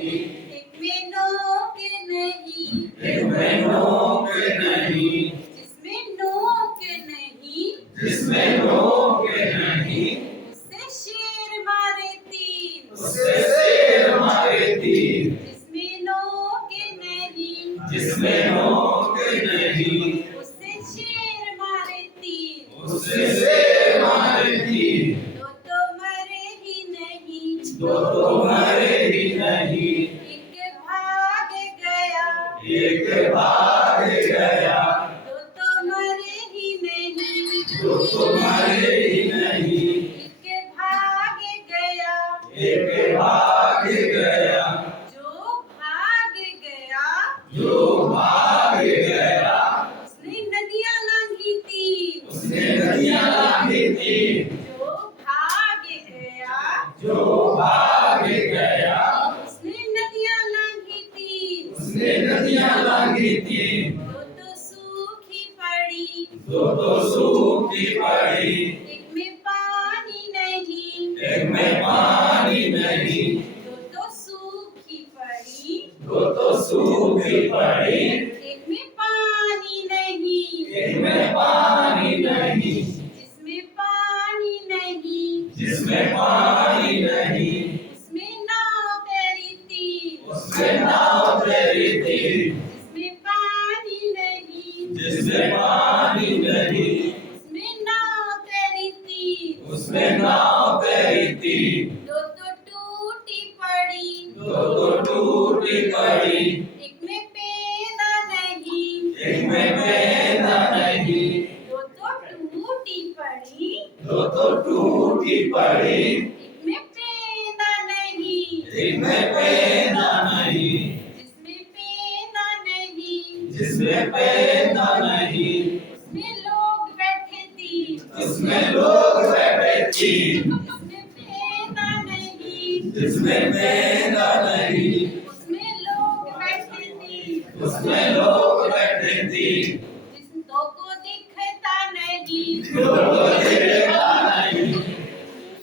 नहीं, एक में नोक नहीं, एक में नोक नहीं, जिसमें नोक नहीं, जिसमें नोक नहीं, उससे शेर मारे तीर, उससे शेर मारे तीर, जिसमें नोक नहीं, जिसमें नोक नहीं, उससे शेर मारे तीर, उससे शेर मारे तीर, तो मरे ही नहीं, तो मरे ही नहीं, एक भाग गया, एक भाग गया, तो मरे ही नहीं, तो मरे ही नहीं, एक भाग गया, एक भाग गया, जो भाग गया, जो भाग गया, उसने नदियां लांघी तीर, उसने नदियां लांघी थी, जो भाग गया, जो भाग गया, उसने नदियां लांघी तीर, उसने नदियां लांघी थी, तो सूखी पड़ी, तो सूखी पड़ी, एक में पानी नहीं, एक में पानी नहीं, तो सूखी पड़ी, तो सूखी पड़ी, एक में पानी नहीं, एक में पानी नहीं, जिसमें पानी नहीं, जिसमें पानी नहीं, उसमें नाव तैरी थी, उसमें नाव तैरी थी, जिसमें पानी नहीं, जिसमें पानी नहीं, उसमें नाव तैरी थी, उसमें नाव तैरी थी, तो टूटी पड़ी, तो टूटी पड़ी, एक में पैदा नहीं, एक में पैदा नहीं, तो टूटी पड़ी, तो टूटी पड़ी, एक में पैदा नहीं, एक में पैदा नहीं, जिसमें पैदा नहीं, जिसमें पैदा नहीं, उसमें लोग बैठे थी, उसमें लोग बैठे थी, जिसमें पैदा नहीं, जिसमें पैदा नहीं, उसमें लोग बैठे थी, उसमें लोग बैठे थी, जिसको को दिखता नहीं, तो देखा नहीं,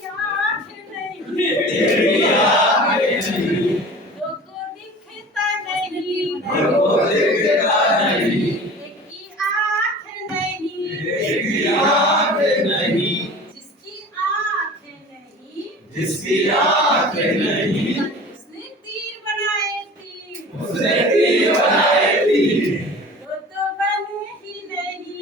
आँख नहीं, तेरी आँख नहीं, को दिखता नहीं, तो देखा नहीं, एक की आँख नहीं, एक की आँख नहीं, जिसकी आँख नहीं, जिसकी आँख नहीं,